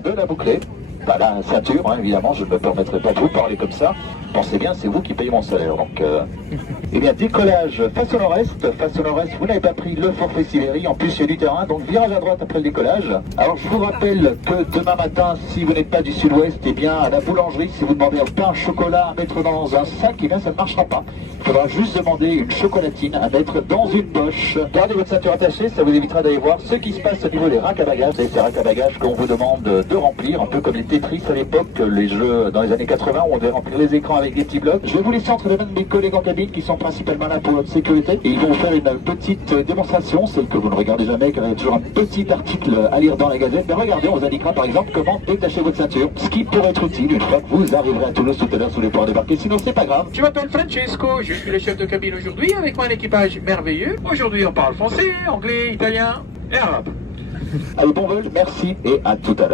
important de la boucler. Bah, la ceinture, hein, évidemment, je ne me permettrai pas de vous parler comme ça. Pensez bien, c'est vous qui payez mon salaire. Donc, eh bien, décollage face au nord-est. Face au nord-est, vous n'avez pas pris le forfait Sillery. En plus, il y a du terrain, donc virage à droite après le décollage. Alors, je vous rappelle que demain matin, si vous n'êtes pas du sud-ouest, eh bien, à la boulangerie, si vous demandez un pain au chocolat à mettre dans un sac, eh bien, ça ne marchera pas. Il faudra juste demander une chocolatine à mettre dans une poche. Gardez votre ceinture attachée, ça vous évitera d'aller voir ce qui se passe au niveau des racks à bagages. C'est ces racks à bagages qu'on vous demande de remplir, un peu comme les Tetris à l'époque, les jeux dans les années 80 où on devait remplir les écrans avec des petits blocs. Je vais vous laisser entre les mains de mes collègues en cabine qui sont principalement là pour votre sécurité et ils vont vous faire une petite démonstration, celle que vous ne regardez jamais car il y a toujours un petit article à lire dans la gazette. Mais regardez, on vous indiquera par exemple comment détacher votre ceinture, ce qui pourrait être utile une fois que vous arriverez à Toulouse tout à l'heure sous les ports débarqués. Sinon c'est pas grave. Je m'appelle Francesco, je suis le chef de cabine aujourd'hui avec mon équipage merveilleux. Aujourd'hui on parle français, anglais, italien et arabe. Allez, bon vol, merci et à tout à l'heure.